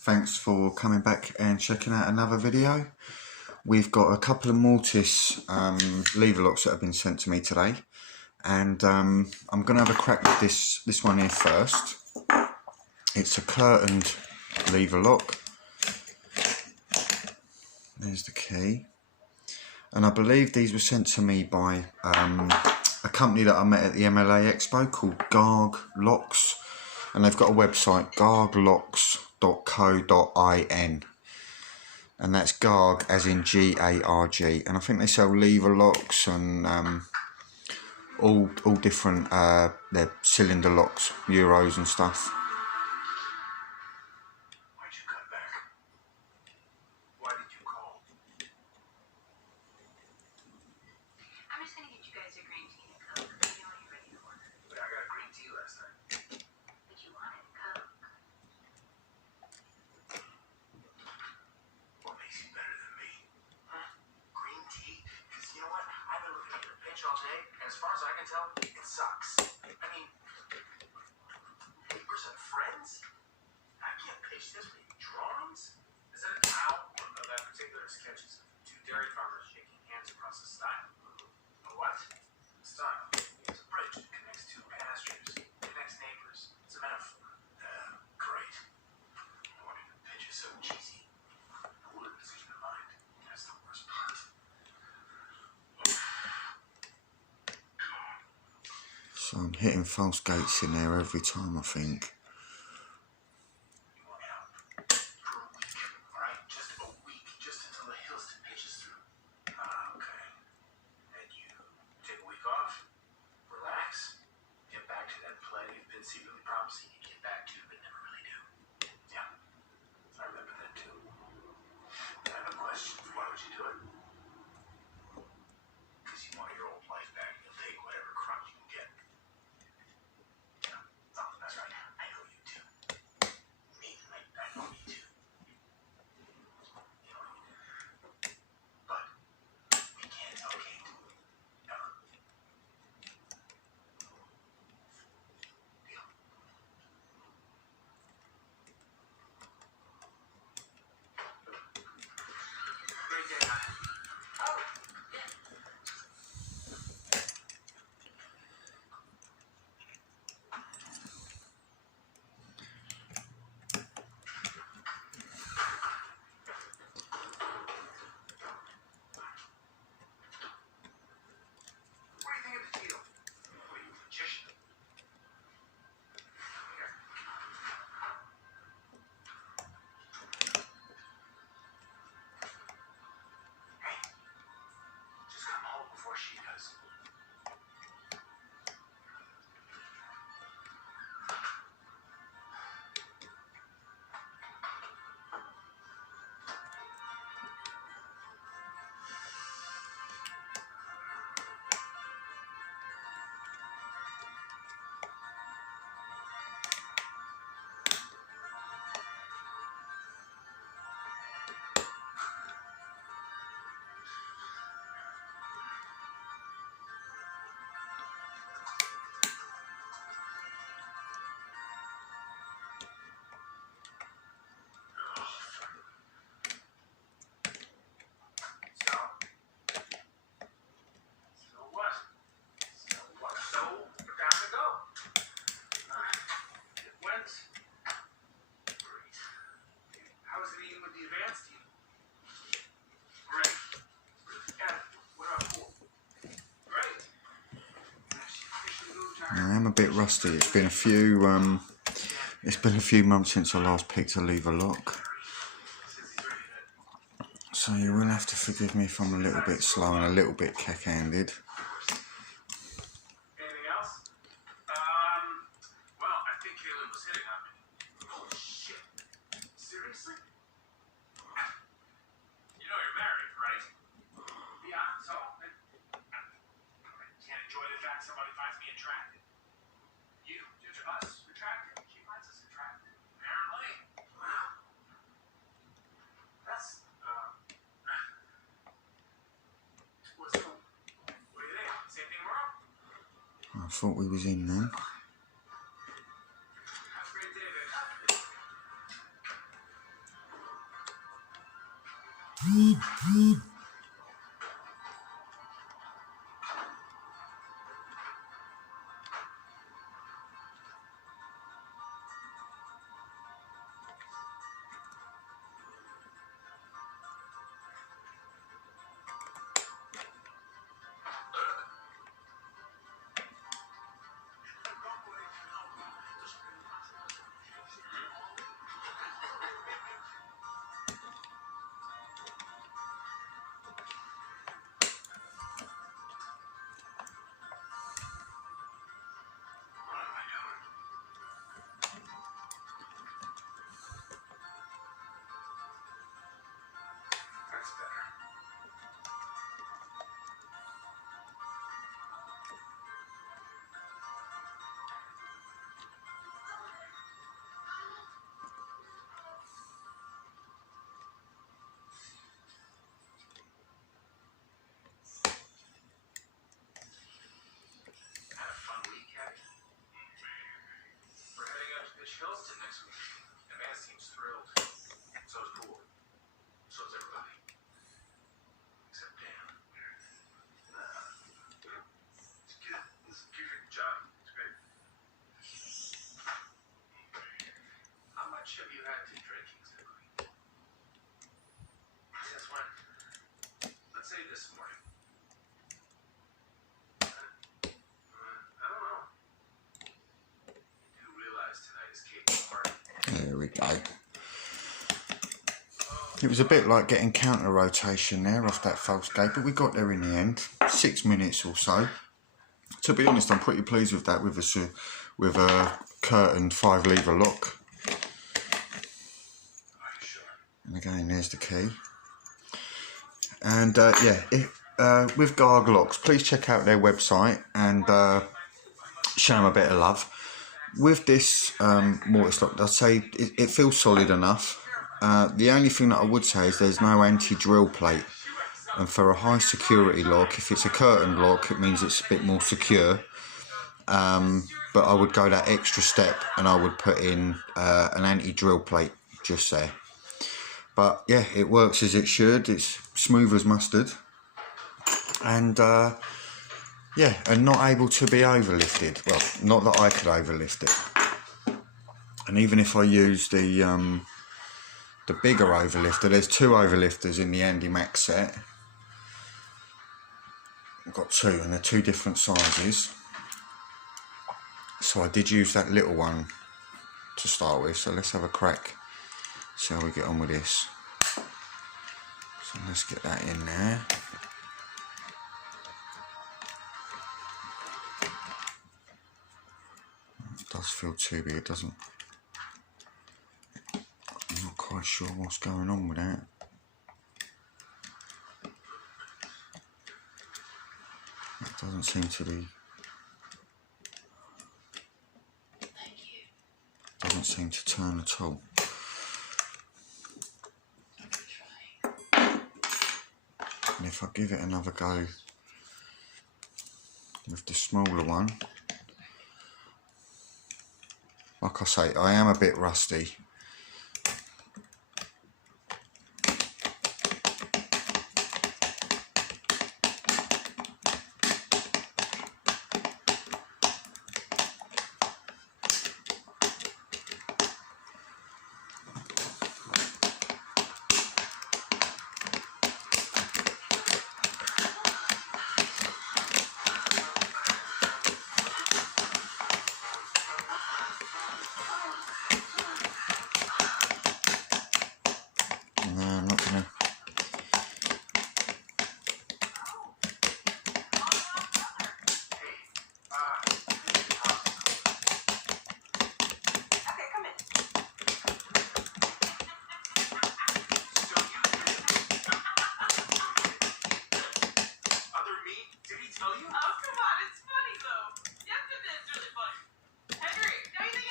Thanks for coming back and checking out another video. We've got a couple of mortise lever locks that have been sent to me today, and I'm going to have a crack with this one here first. It's a curtained lever lock. There's the key, and I believe these were sent to me by a company that I met at the MLA Expo called Garg Locks, and they've got a website, garglocks.co.in, and that's Garg as in G-A-R-G, and I think they sell lever locks and all different their cylinder locks, Euros and stuff. Why'd you come back? Why did you call? I'm just gonna get you guys a green tea and Coke. I know you're ready to order. I got a green tea last night. But you wanted Coke. What makes you better than me? Huh? Green tea? Because you know what? I've been looking at your pitch all day, and as far as I can tell, it sucks. I mean, neighbors and friends? I can't pitch this with drawings. Is that a cow? Or no, that particular sketch is two dairy farmers shaking hands across a stile. A what? Stile. It's a bridge that connects two pastures. Connects neighbors. It's a metaphor. Great. I wanted to pitch is so cheesy. The word is in your mind. That's the worst part. So I'm hitting false gates in there every time, I think. You want out for a week, alright? Just a week, just until the Hillston pitches through. Okay. And you take a week off, relax, get back to that play you've been secretly promising you'd get back to, but never really do. Yeah, I remember that too. I have a question. Why would you do it? Because you want your old life back and you'll take whatever crumbs you can get. Yeah, oh, that's right. I know you do. I know you do. You know, but we can't tell Kate. Ever. Deal. Great day, honey. Oh, yeah. What do you think of the deal? What are you, a magician? Here. Hey, just come home before she does. So what? So what? So we're down to go. It went great. How was the meeting with the advance team? Great. Yeah, what about pool? Great. She officially moved her. I am a bit rusty. It's been a few months since I last picked a lever lock, so you will have to forgive me if I'm a little bit slow and a little bit cack-handed. Anything else? Well, I think Caitlin was hitting on me. Holy shit. Seriously? You know you're married, right? Yeah, so? I can't enjoy the fact somebody finds me attractive. You judge us attractive. She finds us attractive. Apparently. Wow. That's, what's cool? What do you think? Same thing tomorrow? I thought we was in then. Have a great day, babe. That's better. Had a fun week, Abby? We're heading up to pitch Hillston next week. The man seems thrilled. So's Poole. So's everybody. Except Dan. It's good. It's a good job. It's great. How much have you had to drinking lately? Since when? Let's say this morning. I don't know. You do realize tonight is Kate's party. There we go. It was a bit like getting counter rotation there off that false gate, but we got there in the end. 6 minutes or so. To be honest, I'm pretty pleased with that with a curtained 5-lever lock. And again, there's the key. And yeah, with Garg locks, please check out their website and show them a bit of love. With this mortise lock, I'd say it feels solid enough. The only thing that I would say is there's no anti-drill plate, and for a high security lock, if it's a curtain lock, it means it's a bit more secure. But I would go that extra step and I would put in an anti-drill plate just there. But yeah, it works as it should. It's smooth as mustard, and yeah, and not able to be overlifted. Well, not that I could overlift it. And even if I use the bigger overlifter, there's 2 overlifters in the Andy Max set. I've got 2 and they're 2 different sizes. So I did use that little one to start with. So let's have a crack, see how we get on with this. So let's get that in there. It does feel too big, it doesn't. I'm not quite sure what's going on with that. It doesn't seem to be. Doesn't seem to turn at all. And if I give it another go with the smaller one, like I say, I am a bit rusty. No, I'm not gonna.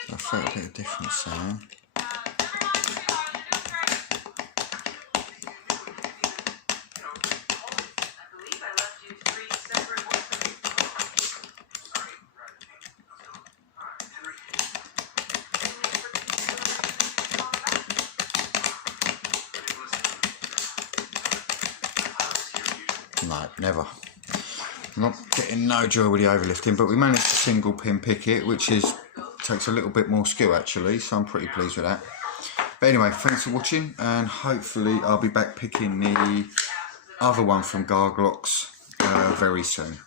I felt a bit of difference there. No, never. Not getting no joy with the overlifting, but we managed to single pin pick it, which takes a little bit more skill actually, so I'm pretty pleased with that. But anyway, thanks for watching, and hopefully I'll be back picking the other one from Garglocks very soon.